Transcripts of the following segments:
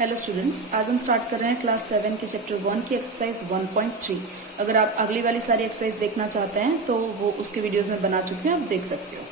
Hello students, आज हम start कर रहे हैं क्लास 7 के चैप्टर 1 की एक्सरसाइज 1.3। अगर आप अगली वाली सारी एक्सरसाइज देखना चाहते हैं तो वो उसके वीडियोस में बना चुके हैं, आप देख सकते हो।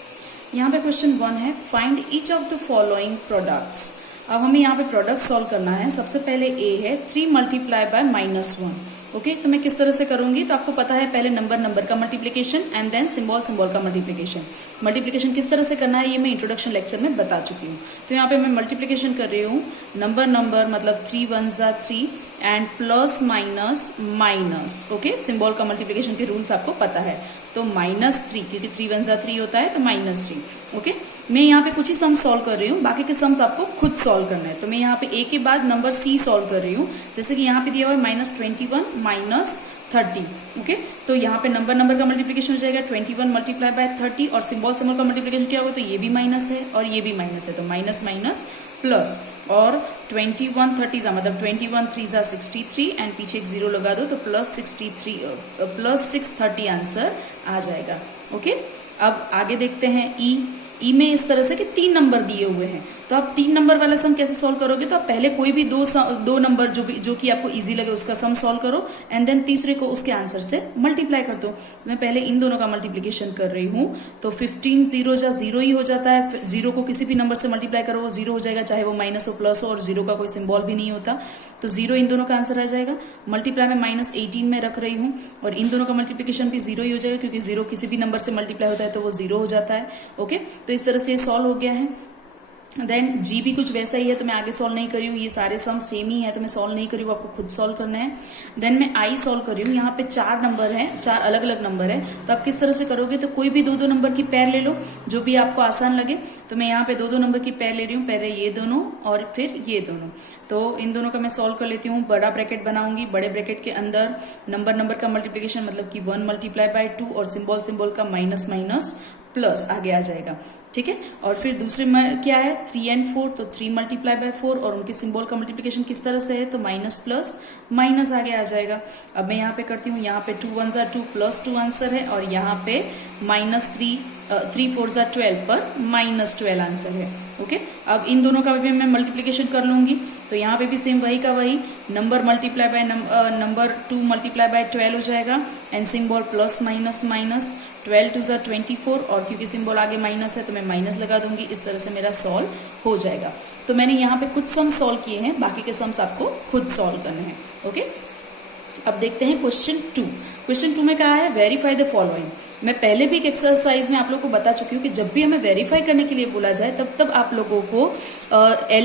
यहाँ पे क्वेश्चन 1 है, find each of the following products. अब हमें यहाँ पे प्रोडक्ट सॉल्व करना है। सबसे पहले ए है 3 मल्टीप्लाई बाय -1। ओके, तो मैं किस तरह से करूंगी, तो आपको पता है पहले नंबर का मल्टीप्लीकेशन एंड देन सिंबल का मल्टीप्लीकेशन। मल्टीप्लीकेशन किस तरह से करना है ये मैं इंट्रोडक्शन लेक्चर में बता चुकी हूँ। तो यहाँ पे मैं मल्टीप्लीकेशन कर रही हूँ नंबर मतलब 3 1 जा 3 and plus minus minus. Okay, symbol का मल्टीप्लीकेशन के रूल्स आपको पता है। तो -3 क्योंकि 3 1 जा 3 होता है तो -3। ओके, मैं यहाँ पे कुछ ही सम्स सॉल्व कर रही हूँ, बाकी के सम्स आपको खुद सॉल्व करना है। तो मैं यहाँ पे ए के बाद नंबर सी सॉल्व कर रही हूँ। जैसे कि यहाँ पे दिया हुआ है -21 -30। ओके, तो यहाँ पे नंबर का मल्टीप्लीकेशन हो जाएगा 21 मल्टीप्लाई बाय 30 और सिंबल का मल्टीप्लीकेशन क्या होगा, तो ये भी माइनस है और ये भी माइनस है, तो माइनस माइनस प्लस। और 21 30 जा मतलब 21 3 जा 63 एंड पीछे एक 0 लगा दो तो +630 आंसर आ जाएगा। ओके, अब आगे देखते हैं ई में इस तरह से कि 3 नंबर दिए हुए हैं, तो आप 3 नंबर वाला सम कैसे सॉल्व करोगे, तो आप पहले कोई भी दो नंबर जो कि आपको इजी लगे उसका सम सॉल्व करो एंड देन तीसरे को उसके आंसर से मल्टीप्लाई कर दो। मैं पहले इन दोनों का मल्टीप्लीकेशन कर रही हूँ, तो 15 0 जा 0 ही हो जाता है। 0 को किसी भी नंबर से मल्टीप्लाई करो वो 0 हो जाएगा, चाहे वो माइनस हो प्लस हो, और 0 का कोई सिंबल भी नहीं होता, तो 0 इन दोनों का आंसर आ जाएगा। मल्टीप्लाई में -18 में रख रही हूँ और इन दोनों का मल्टीप्लीकेशन भी 0 ही हो जाएगा, क्योंकि 0 किसी भी नंबर से मल्टीप्लाई होता है तो वो 0 हो जाता है। ओके, तो इस तरह से सॉल्व हो गया है। देन जी भी कुछ वैसा ही है, तो मैं आगे सॉल्व नहीं करी हूँ, ये सारे सम सेम ही है तो मैं सॉल्व नहीं करी हूँ, आपको खुद सॉल्व करना है। देन मैं आई सॉल्व कर रही हूँ। यहाँ पे 4 नंबर है, 4 अलग अलग नंबर है, तो आप किस तरह से करोगे, तो कोई भी 2 नंबर की पेयर ले लो जो भी आपको आसान लगे। तो मैं यहाँ पे 2 नंबर की पेयर ले रही हूँ, पहले ये दोनों और फिर ये दोनों। तो इन दोनों का मैं सॉल्व कर लेती हूँ। बड़ा ब्रैकेट बनाऊंगी, बड़े ब्रैकेट के अंदर नंबर का मल्टीप्लीकेशन मतलब कि 1 मल्टीप्लाई बाय 2 और सिंबल का माइनस माइनस प्लस आगे आ जाएगा। ठीक है, और फिर दूसरे में क्या है 3 एंड 4, तो 3 मल्टीप्लाई बाय 4 और उनके सिंबल का मल्टीप्लीकेशन किस तरह से है, तो माइनस प्लस माइनस आगे आ जाएगा। अब मैं यहाँ पे करती हूँ, यहाँ पे 2 1 जा 2 +2 आंसर है और यहाँ पे -3 4 जा 12 पर -12 आंसर है। ओके, अब इन दोनों का भी मैं मल्टीप्लीकेशन कर लूंगी, तो यहाँ पे भी सेम वही का वही number multiply by number 2 multiply by 12 हो जाएगा and symbol plus minus minus 12 2 जा 24 और क्योंकि सिंबल आगे माइनस है तो मैं माइनस लगा दूंगी। इस तरह से मेरा सॉल्व हो जाएगा। तो मैंने यहाँ पे कुछ सम सॉल्व किए हैं, बाकी के सम्स आपको खुद सॉल्व करने हैं। ओके, अब देखते हैं क्वेश्चन 2। क्वेश्चन 2 में कहा है वेरीफाई द फॉलोइंग। मैं पहले भी एक एक्सरसाइज में आप लोगों को बता चुकी हूँ कि जब भी हमें वेरीफाई करने के लिए बोला जाए तब आप लोगों को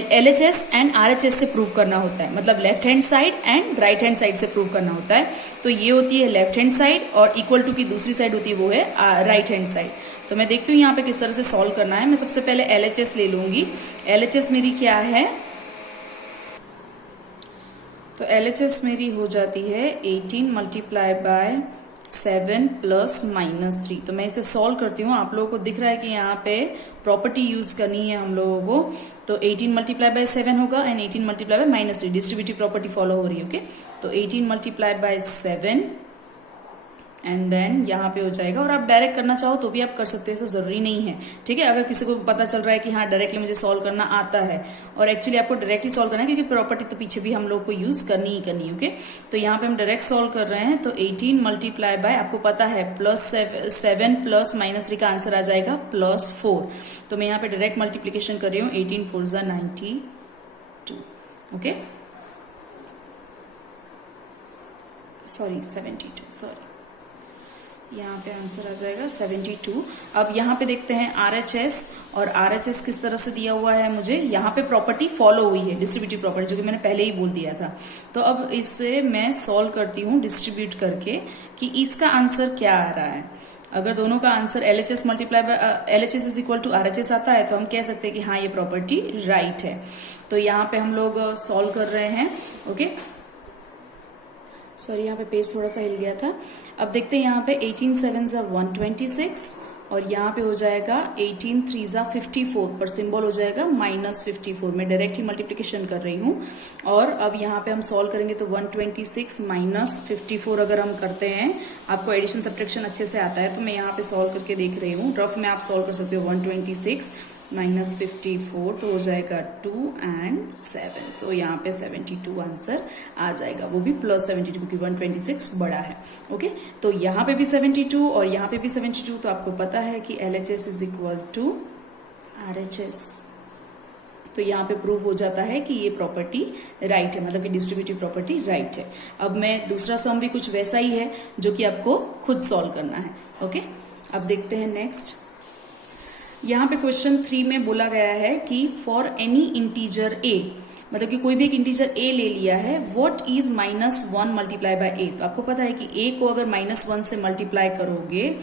LHS एंड RHS से प्रूव करना होता है, मतलब left hand side and right hand side से प्रूव करना होता है। तो ये होती है लेफ्ट हैंड साइड और इक्वल टू की दूसरी साइड होती है वो है राइट हैंड साइड। तो मैं देखती हूँ यहाँ पे किस तरह से सॉल्व करना है। मैं सबसे पहले LHS ले लूंगी। LHS मेरी क्या है, तो LHS मेरी हो जाती है 18 मल्टीप्लाई बाय 7 प्लस -3। तो मैं इसे सॉल्व करती हूँ। आप लोगों को दिख रहा है कि यहाँ पे प्रॉपर्टी यूज करनी है हम लोगों को, तो 18 मल्टीप्लाई बाय 7 होगा and 18 multiply by -3 distributive property follow हो रही है। ओके, तो 18 मल्टीप्लाई बाय 7 एंड देन यहाँ पे हो जाएगा। और आप डायरेक्ट करना चाहो तो भी आप कर सकते हो, ऐसा जरूरी नहीं है। ठीक है, अगर किसी को पता चल रहा है कि हाँ डायरेक्टली मुझे सॉल्व करना आता है और एक्चुअली आपको डायरेक्टली सॉल्व करना है क्योंकि प्रॉपर्टी तो पीछे भी हम लोग को यूज करनी ही करनी है। ओके, तो यहाँ पे हम डायरेक्ट सॉल्व कर रहे हैं। तो 18 मल्टीप्लाई बाय आपको पता है +7 प्लस -3 का आंसर आ जाएगा +4। तो मैं यहाँ पे डायरेक्ट मल्टीप्लीकेशन कर रही हूँ। 18 4 जा 92। ओके, सॉरी 72, सॉरी, यहाँ पे आंसर आ जाएगा 72। अब यहाँ पे देखते हैं RHS, और RHS किस तरह से दिया हुआ है मुझे, यहाँ पे प्रॉपर्टी फॉलो हुई है डिस्ट्रीब्यूटिव प्रॉपर्टी, जो कि मैंने पहले ही बोल दिया था। तो अब इससे मैं सॉल्व करती हूँ डिस्ट्रीब्यूट करके कि इसका आंसर क्या आ रहा है। अगर दोनों का answer LHS multiply by LHS is equal to RHS आता है तो हम कह सकते हैं कि हाँ ये प्रॉपर्टी राइट है। तो यहाँ पे हम लोग सॉल्व कर रहे हैं। ओके, सॉरी यहाँ पे पेज थोड़ा सा हिल गया था। अब देखते हैं यहाँ पे 18 7 जा 126 और यहाँ पे हो जाएगा 18 3 जा 54 पर सिंबल हो जाएगा -54। मैं डायरेक्ट ही मल्टीप्लीकेशन कर रही हूँ और अब यहाँ पे हम सॉल्व करेंगे तो 126 -54 अगर हम करते हैं, आपको एडिशन सब्ट्रैक्शन अच्छे से आता है तो मैं यहाँ पे सॉल्व करके देख रही हूँ। रफ में आप सॉल्व कर सकते हो। 126 -54, तो हो जाएगा 2 and 7, तो यहाँ पे 72 आंसर आ जाएगा, वो भी +72 क्योंकि 126 बड़ा है। ओके, तो यहाँ पे भी 72 और यहाँ पे भी 72, तो आपको पता है कि LHS is equal to RHS। तो यहाँ पे प्रूव हो जाता है कि ये प्रॉपर्टी राइट है, मतलब कि डिस्ट्रीब्यूटिव प्रॉपर्टी राइट है। अब मैं दूसरा सम भी कुछ वैसा ही है जो कि आपको खुद सॉल्व करना है। ओके, अब देखते हैं नेक्स्ट। यहाँ पे क्वेश्चन 3 में बोला गया है कि फॉर एनी इंटीजर a, मतलब कि कोई भी एक इंटीजर a ले लिया है, what is -1 multiply bye a। तो आपको पता है कि a को अगर -1 से मल्टीप्लाई करोगे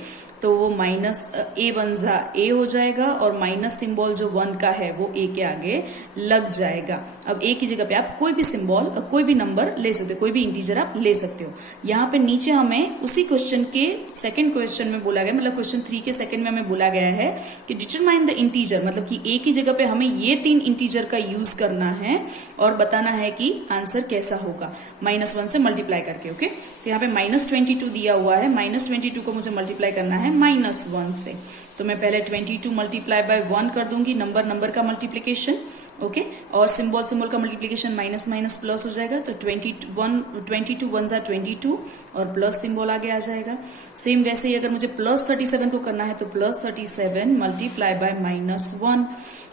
तो वो -a हो जाएगा और माइनस सिंबल जो 1 का है वो a के आगे लग जाएगा। अब a की जगह पे आप कोई भी सिंबल और कोई भी नंबर ले सकते हो, कोई भी इंटीजर आप ले सकते हो। यहाँ पे नीचे हमें उसी क्वेश्चन के सेकंड क्वेश्चन में बोला गया, मतलब क्वेश्चन 3 के सेकंड में हमें बोला गया है कि डिटरमाइन द इंटीजर, मतलब कि a की जगह पे हमें ये 3 इंटीजर का यूज करना है और बताना है कि आंसर कैसा होगा -1 से मल्टीप्लाई करके। ओके, तो यहाँ पे -22 दिया हुआ है, -22 को मुझे मल्टीप्लाई करना है -1 से। तो मैं पहले 22 मल्टीप्लाई बाय 1 कर दूंगी, नंबर का मल्टीप्लीकेशन। ओके, और सिंबल का मल्टीप्लीकेशन माइनस माइनस प्लस हो जाएगा, तो 22 1 22 और प्लस सिंबल आगे आ जाएगा। सेम वैसे ही अगर मुझे +37 को करना है तो +37 मल्टीप्लाई बाय -1।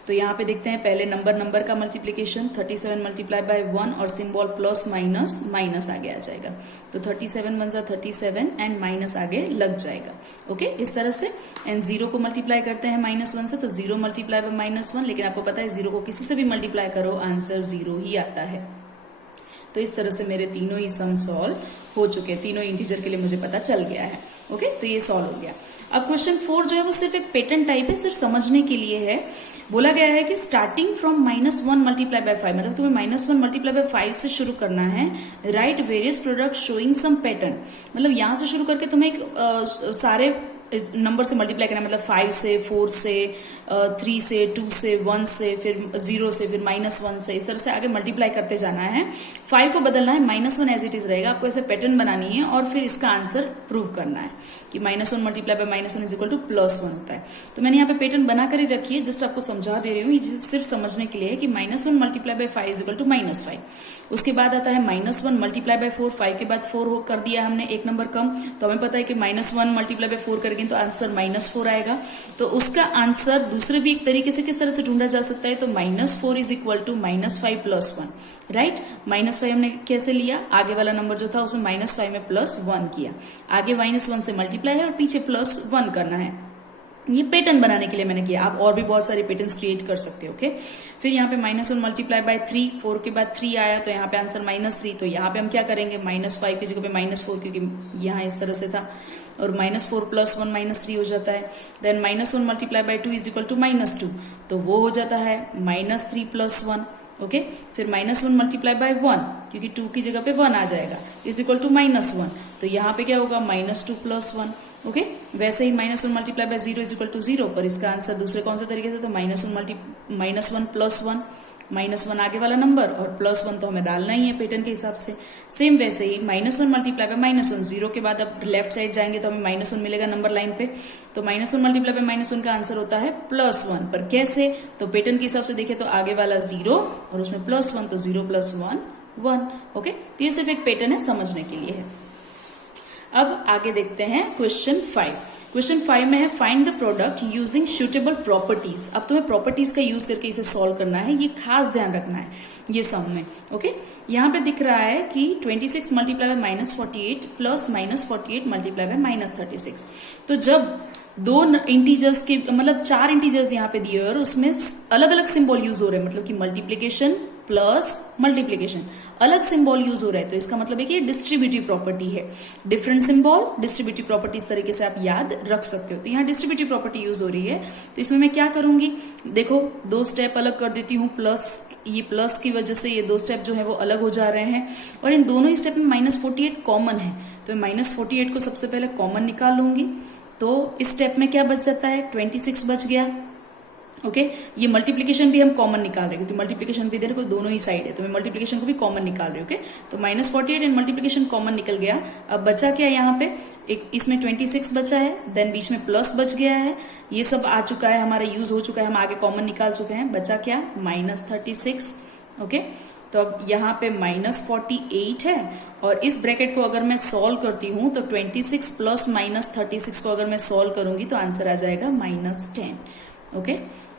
तो यहाँ पे देखते हैं पहले नंबर का मल्टीप्लीकेशन 37 मल्टीप्लाई बाय 1 और सिंबल प्लस माइनस आगे आ जाएगा। तो 37 1 37 एंड माइनस आगे लग जाएगा। ओके, इस तरह से। एंड 0 को मल्टीप्लाई करते हैं -1 से, तो 0 मल्टीप्लाई बाय -1, लेकिन आपको पता है 0 को किसी से भी मल्टीप्लाई करो आंसर 0 ही आता है। तो इस तरह से मेरे तीनों ही सम सॉल्व हो चुके हैं, तीनों इंटीजर के लिए मुझे पता चल गया है। ओके, तो ये सॉल्व हो गया। अब क्वेश्चन 4 जो है वो सिर्फ एक पैटर्न टाइप है, सिर्फ समझने के लिए है। बोला गया है कि स्टार्टिंग फ्रॉम -1 मल्टीप्लाई बाय 5, मतलब तुम्हें -1 मल्टीप्लाई बाय 5 से शुरू करना है। Right various product showing some pattern, मतलब यहां से शुरू करके तुम्हें एक सारे नंबर से मल्टीप्लाई करना है, मतलब 5 से 4 से 3 से 2 से 1 से फिर 0 से फिर -1 से, इस तरह से आगे मल्टीप्लाई करते जाना है। 5 को बदलना है, -1 एज इट इज रहेगा, आपको ऐसे पैटर्न बनानी है और फिर इसका आंसर प्रूव करना है कि -1 multiply by -1 is equal to +1 होता है। तो मैंने यहाँ पे पैटर्न बना कर ही रखी है, जस्ट आपको समझा दे रही हूँ, ये सिर्फ समझने के लिए है कि -1 multiply by 5 is equal to -5। उसके बाद आता है -1 मल्टीप्लाई बाय 4, 5 के बाद 4 कर दिया हमने, एक नंबर कम। तो हमें पता है कि -1 मल्टीप्लाई बाय 4 करेंगे तो आंसर -4 आएगा। तो उसका आंसर दूसरे भी एक तरीके से किस तरह से ढूंढा जा सकता है, तो -4 इज इक्वल टू -5 + 1। राइट, -5 हमने कैसे लिया, आगे वाला नंबर जो था उसमें -5 में +1 किया, आगे -1 से मल्टीप्लाई है और पीछे +1 करना है। ये पैटर्न बनाने के लिए मैंने किया, आप और भी बहुत सारे पैटर्न्स क्रिएट कर सकते हो। ओके, फिर यहाँ पे -1 मल्टीप्लाई बाय 3, 4 के बाद 3 आया तो यहाँ पे आंसर -3। तो यहाँ पे हम क्या करेंगे, -5 की जगह पे -4, क्योंकि यहाँ इस तरह से था, और -4 + 1 -3 हो जाता है। Then -1 multiply by 2 is equal to -2, तो वो हो जाता है -3 + 1। ओके, फिर -1 मल्टीप्लाई बाय 1, क्योंकि 2 की जगह पे 1 आ जाएगा, इज इक्वल टू -1। तो यहाँ पे क्या होगा, -2 + 1। ओके, वैसे ही -1 multiply by 0 is equal to 0, पर इसका आंसर दूसरे कौन से तरीके से, तो -1 + 1, -1 आगे वाला नंबर और +1 तो हमें डालना ही है पैटर्न के हिसाब से। सेम वैसे ही -1 मल्टीप्लाई बाय -1, 0 के बाद अब लेफ्ट साइड जाएंगे तो हमें -1 मिलेगा नंबर लाइन पे, तो -1 मल्टीप्लाई बाय -1 का आंसर होता है +1। पर कैसे, तो पैटर्न के हिसाब से देखें तो आगे वाला 0 और उसमें +1, तो 0 + 1 1। ओके, तो ये सिर्फ एक पैटर्न है, समझने के लिए है। अब आगे देखते हैं क्वेश्चन 5। क्वेश्चन 5 में है find the product using suitable properties. अब तुम्हें प्रॉपर्टीज का यूज करके इसे सॉल्व करना है, ये खास ध्यान रखना है ये सम में। ओके, यहाँ पे दिख रहा है कि 26 multiply by -48 plus -48 multiply by -36। तो जब दो इंटीजर्स के, मतलब 4 इंटीजर्स यहाँ पे दिए और उसमें अलग अलग सिंबल यूज हो रहे हैं, मतलब कि मल्टीप्लीकेशन प्लस मल्टीप्लीकेशन, अलग सिंबल यूज हो रहा है, तो इसका मतलब है कि ये डिस्ट्रीब्यूटिव प्रॉपर्टी है। डिफरेंट सिंबल डिस्ट्रीब्यूटिव प्रॉपर्टी, इस तरीके से आप याद रख सकते हो। तो यहाँ डिस्ट्रीब्यूटिव प्रॉपर्टी यूज हो रही है, तो इसमें मैं क्या करूंगी, देखो 2 स्टेप अलग कर देती हूँ, प्लस ये प्लस की वजह से ये 2 स्टेप जो है वो अलग हो जा रहे हैं, और इन दोनों ही स्टेप में -48 कॉमन है, तो मैं -48 को सबसे पहले कॉमन निकाल लूंगी। तो इस स्टेप में क्या बच जाता है, 26 बच गया। ओके, ये मल्टीप्लीकेशन भी हम कॉमन निकाल रहे हैं, क्योंकि मल्टीप्लीकेशन भी देखो दोनों ही साइड है, तो मैं मल्टीप्लीकेशन को भी कॉमन निकाल रही हूँ। ओके, तो -48 एंड मल्टीप्लीकेशन कॉमन निकल गया। अब बचा क्या यहाँ पे, एक इसमें 26 बचा है, देन बीच में प्लस बच गया है, ये सब आ चुका है, हमारा यूज हो चुका है, हम आगे कॉमन निकाल चुके हैं। बचा क्या? -36। ओके, तो अब यहाँ पे -48 है और इस ब्रैकेट को अगर मैं सॉल्व करती हूं तो 26 प्लस -36 को अगर मैं सॉल्व करूंगी तो आंसर आ जाएगा -10। ओके,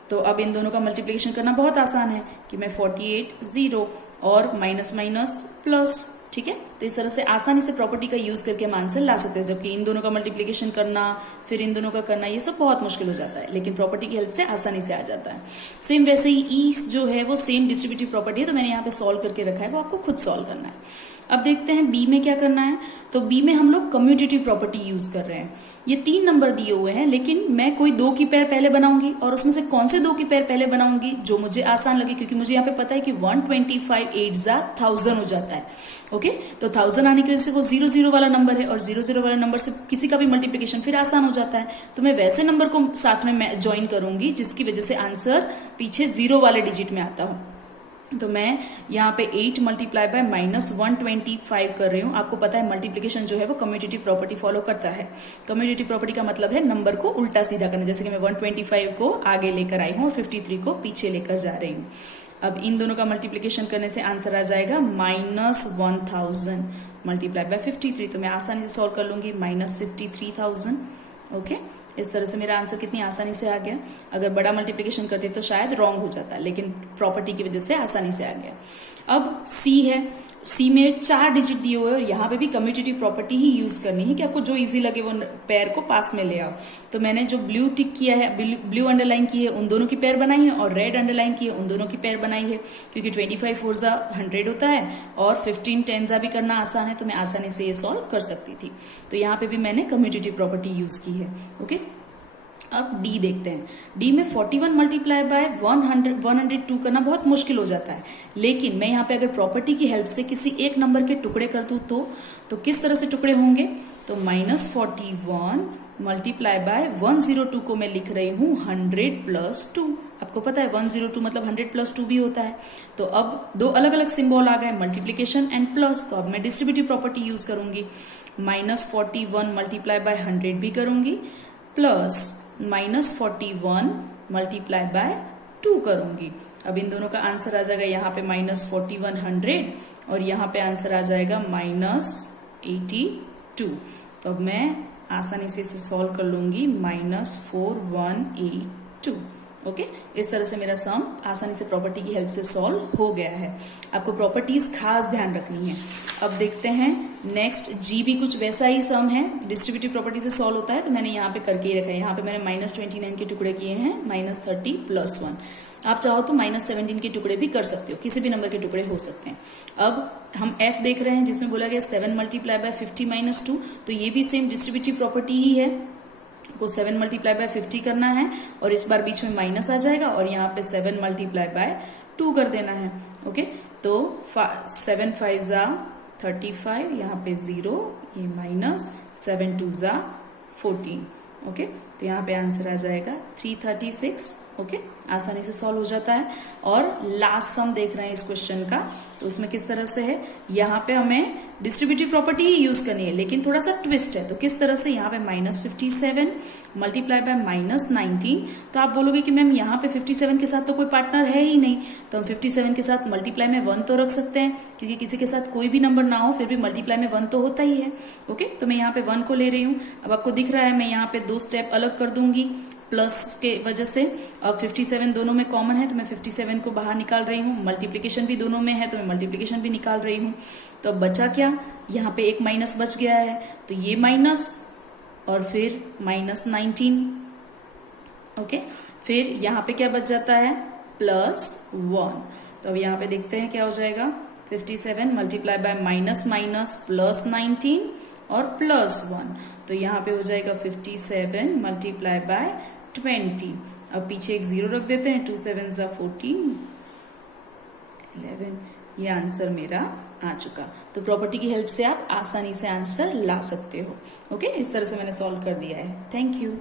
तो अब इन दोनों का मल्टीप्लिकेशन करना बहुत आसान है कि मैं 48 0 और माइनस माइनस प्लस, ठीक है। तो इस तरह से आसानी से प्रॉपर्टी का यूज करके हम आंसर ला सकते हैं, जबकि इन दोनों का मल्टीप्लिकेशन करना फिर इन दोनों का करना ये सब बहुत मुश्किल हो जाता है, लेकिन प्रॉपर्टी की हेल्प से आसानी से आ जाता है। सेम वैसे ही ई जो है वो सेम डिस्ट्रीब्यूटिव प्रॉपर्टी है, तो मैंने यहाँ पे सॉल्व करके रखा है, वो आपको खुद सॉल्व करना है। अब देखते हैं बी में क्या करना है। तो बी में हम लोग कम्यूटेटिव प्रॉपर्टी यूज कर रहे हैं। ये 3 नंबर दिए हुए हैं, लेकिन मैं कोई 2 की पेयर पहले बनाऊंगी और उसमें से कौन से 2 की पेयर पहले बनाऊंगी जो मुझे आसान लगे, क्योंकि मुझे यहाँ पे पता है कि 125 8 1000 हो जाता है। ओके, तो 1000 आने की वजह से वो 00 वाला नंबर है और 00 वाले नंबर से किसी का भी मल्टीप्लिकेशन फिर आसान हो जाता है। तो मैं वैसे नंबर को साथ में ज्वाइन करूंगी जिसकी वजह से आंसर पीछे 0 वाले डिजिट में आता हो। तो मैं यहाँ पे 8 मल्टीप्लाई बाय -125 कर रही हूँ। आपको पता है मल्टीप्लिकेशन जो है वो कम्यूटेटिव प्रॉपर्टी फॉलो करता है। कम्यूटेटिव प्रॉपर्टी का मतलब है नंबर को उल्टा सीधा करना, जैसे कि मैं 125 को आगे लेकर आई हूँ और 53 को पीछे लेकर जा रही हूँ। अब इन दोनों का मल्टीप्लिकेशन करने से आंसर आ जाएगा -1000 मल्टीप्लाई बाय 53। तो मैं आसानी से सॉल्व कर लूंगी, -53,000। ओके, इस तरह से मेरा आंसर कितनी आसानी से आ गया। अगर बड़ा मल्टीप्लिकेशन करते तो शायद रॉन्ग हो जाता, लेकिन प्रॉपर्टी की वजह से आसानी से आ गया। अब सी है, सी में 4 डिजिट दिए हुए और यहाँ पे भी कम्यूटेटिव प्रॉपर्टी ही यूज करनी है कि आपको जो इजी लगे वो पेयर को पास में ले आओ। तो मैंने जो ब्लू टिक किया है, ब्लू अंडरलाइन की है, उन दोनों की पेयर बनाई है और रेड अंडरलाइन की है, उन दोनों की पेयर बनाई है, क्योंकि 25 4 100 होता है और 15 10 भी करना आसान है, तो मैं आसानी से ये सॉल्व कर सकती थी। तो यहाँ पे भी मैंने कम्यूटेटिव प्रॉपर्टी यूज की है। ओके, अब डी देखते हैं। डी में 41 मल्टीप्लाई बाय 102 करना बहुत मुश्किल हो जाता है, लेकिन मैं यहाँ पे अगर प्रॉपर्टी की हेल्प से किसी एक नंबर के टुकड़े कर दूं तो किस तरह से टुकड़े होंगे। तो -41 मल्टीप्लाई बाय 102 को मैं लिख रही हूँ 100 + 2। आपको पता है 102 मतलब 100 + 2 भी होता है। तो अब 2 अलग अलग सिंबल आ गए, मल्टीप्लीकेशन एंड प्लस। तो अब मैं डिस्ट्रीब्यूटिव प्रॉपर्टी यूज करूंगी, -41 मल्टीप्लाई बाय 100 भी करूंगी प्लस -41 मल्टीप्लाई बाय 2 करूंगी। अब इन दोनों का आंसर आ जाएगा यहाँ पे -41 100 और यहाँ पे आंसर आ जाएगा -82। तो अब मैं आसानी से इसे सॉल्व कर लूंगी, -4182। ओके, इस तरह से मेरा सम आसानी से प्रॉपर्टी की हेल्प से सॉल्व हो गया है। आपको प्रॉपर्टीज खास ध्यान रखनी है। अब देखते हैं नेक्स्ट, जी भी कुछ वैसा ही सम है, डिस्ट्रीब्यूटिव प्रॉपर्टी से सॉल्व होता है, तो मैंने यहाँ पे करके ही रखा है। यहाँ पे मैंने -29 के टुकड़े किए हैं, -30 + 1। आप चाहो तो -17 के टुकड़े भी कर सकते हो, किसी भी नंबर के टुकड़े हो सकते हैं। अब हम एफ देख रहे हैं जिसमें बोला गया 7 मल्टीप्लाई बाय 50 - 2, तो ये भी सेम डिस्ट्रीब्यूटिव प्रॉपर्टी ही है। को 7 मल्टीप्लाई बाय 50 करना है और इस बार बीच में माइनस आ जाएगा और यहाँ पे 7 मल्टीप्लाई बाय 2 कर देना है। ओके, तो 7 5 35, यहाँ पे 0, ये -7 2 14। ओके, तो यहाँ पे आंसर आ जाएगा 336। ओके, आसानी से सॉल्व हो जाता है। और लास्ट सम देख रहे हैं इस क्वेश्चन का, तो उसमें किस तरह से है, यहाँ पे हमें डिस्ट्रीब्यूटिव प्रॉपर्टी ही यूज करनी है, लेकिन थोड़ा सा ट्विस्ट है। तो किस तरह से, यहाँ पे -57 मल्टीप्लाई बाय -19। तो आप बोलोगे कि मैम यहाँ पे 57 के साथ तो कोई पार्टनर है ही नहीं, तो हम 57 के साथ मल्टीप्लाई में 1 तो रख सकते हैं, क्योंकि किसी के साथ कोई भी नंबर ना हो फिर भी मल्टीप्लाई में 1 तो होता ही है। ओके, तो मैं यहाँ पे 1 को ले रही हूँ। अब आपको दिख रहा है मैं यहाँ पे 2 स्टेप अलग कर दूंगी प्लस के वजह से। अब 57 दोनों में कॉमन है तो मैं 57 को बाहर निकाल रही हूँ। मल्टीप्लिकेशन भी दोनों में है तो मैं मल्टीप्लिकेशन भी निकाल रही हूँ। तो अब बचा क्या, यहाँ पे एक माइनस बच गया है, तो ये माइनस और फिर -19। ओके, फिर यहाँ पे क्या बच जाता है, +1। तो अब यहाँ पे देखते हैं क्या हो जाएगा, 57 मल्टीप्लाई बाय -+ और +1। तो यहाँ पे हो जाएगा 57 मल्टीप्लाई बाय 20। अब पीछे एक 0 रख देते हैं, 2 7 14 11। ये आंसर मेरा आ चुका। तो प्रॉपर्टी की हेल्प से आप आसानी से आंसर ला सकते हो। ओके, इस तरह से मैंने सॉल्व कर दिया है। Thank you.